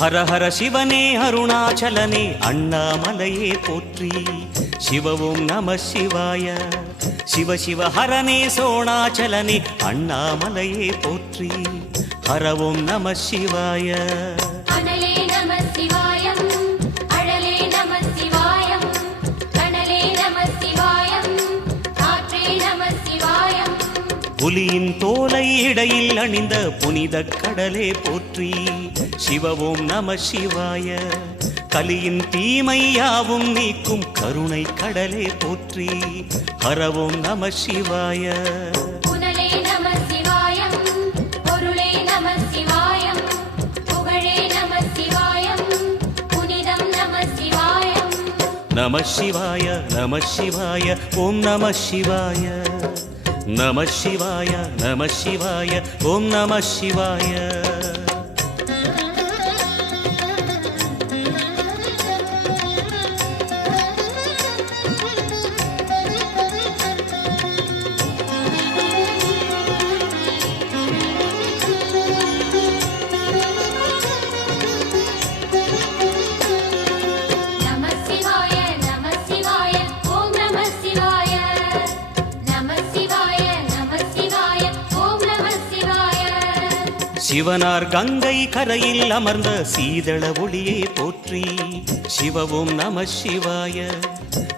ஹர ஹர சிவனே அருணாச்சலனே அண்ணாமலையே போற்றி. சிவவும் நம சிவாய. சிவ சிவ ஹரனே சோணாச்சலனே அண்ணாமலையே போற்றி. ஹரவும் நம சிவாய. அனலே நம சிவாயம், அழலே நம சிவாயம், கனலே நம சிவாயம், காற்றே நம சிவாயம். புலியின் தோலை இடையில் அணிந்த புனித கடலே போற்றி. சிவவும் நம சிவாய. கலியின் தீமையாவும் நீக்கும் கருணை கடலே போற்றி. ஹரவும் நம சிவாய. புனலே நம சிவாயம், பொருளே நம சிவாயம், புகழே நம சிவாயம், புனிதம் நம சிவாயம். நம சிவாய நம சிவாய ஓம் நம சிவாய. நம சிவாய நம சிவாய ஓம் நம சிவாய. சிவனார் கங்கை கரையில் அமர்ந்த சீதள ஒளியே போற்றி. சிவவும் நம சிவாய.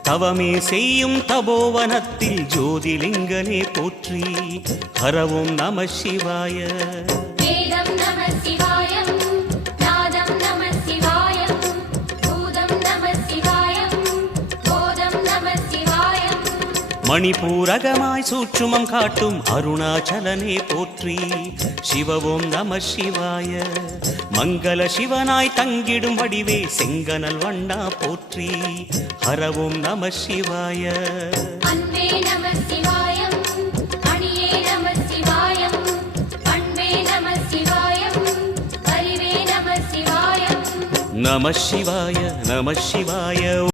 தவமே செய்யும் தபோவனத்தில் ஜோதிலிங்கனே போற்றி. ஹரவும் நம சிவாய. வேதம் நம சிவாயம், நாதம் நம சிவாயம், பூதம் நம சிவாயம், போதம் நம சிவாயம். மணிபூரகமாய் சூட்சுமம் காட்டும் அருணாச்சலனே போற்றி. சிவவும் நம சிவாய. மங்கள சிவனாய் தங்கிடும் வடிவே செங்கனல் வண்ணா போற்றி. ஹரவும் நம சிவாய. அன்பே நம சிவாயம், அணியே நம சிவாயம், பண்பே நம சிவாயம், அறிவே நம சிவாயம். நம சிவாய நம சிவாய.